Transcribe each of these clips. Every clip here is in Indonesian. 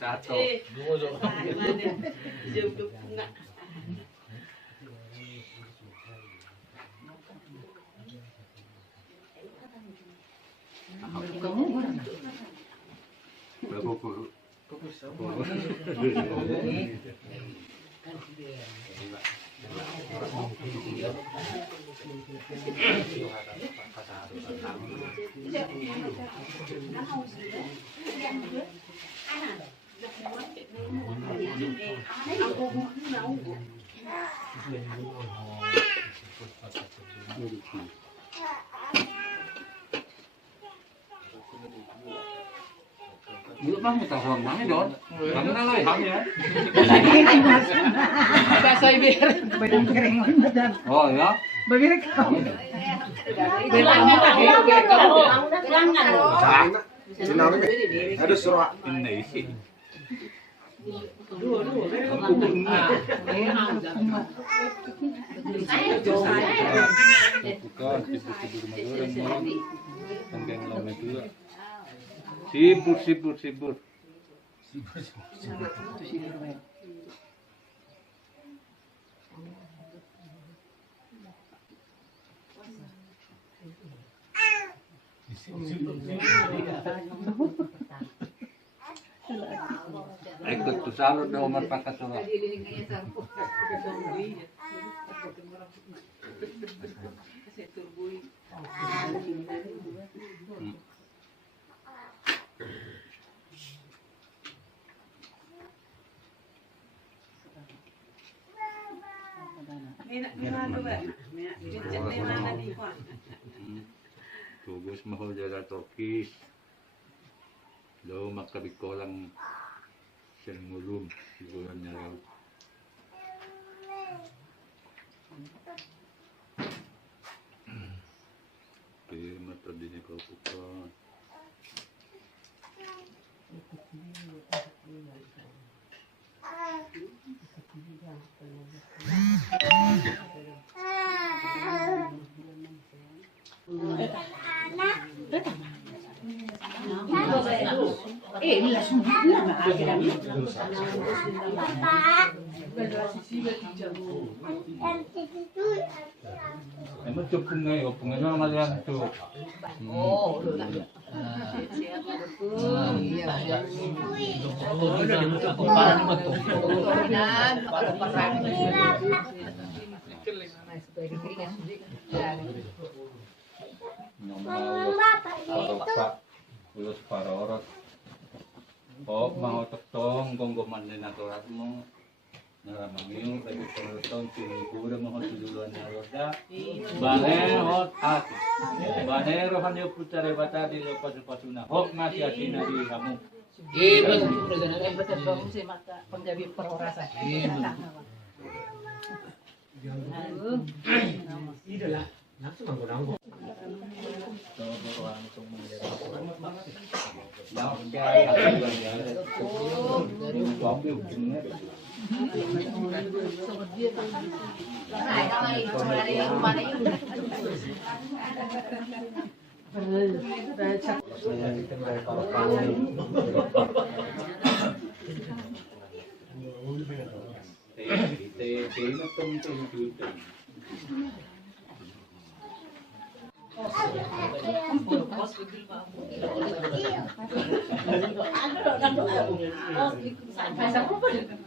Satu. Kamu mana? Dulu bang kita huang mana don? Kamu nalai hamnya? Bahasa Ibir. Badan keringan badan. Oh ya? Babir kamu. Ada surat. Ini sih. Bukan tidur malam. Tenggang lama juga. Sibur. Ikut tu salut dah umur pakat tu lah. Tugas mahal jaga tokis. Daw makabikolang siyang mulum siguro niya raw. Kaya mata din ikaw po. Ini langsung lama akhirnya. Emang cukup nggak ya? Pengennya malian tuh. Oh, Ulos para oras. Oh, mau tong gonggoman din naturat mo. Naramang lagi perutong tinigura mo duluan na roda. Banero at. Banero hanyo putare bata di lepas-lepasuna. Hok masih asina di kamu. betul kamu sih mata penjabi perorasa. Idola. Nafsu mangko.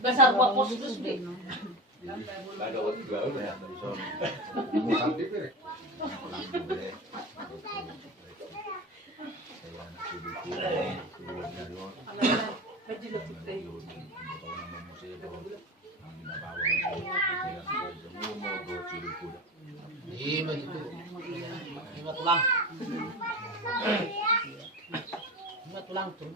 Besar pos terus deh. Iya begitu. Lima tulang. Lima tulang tuh.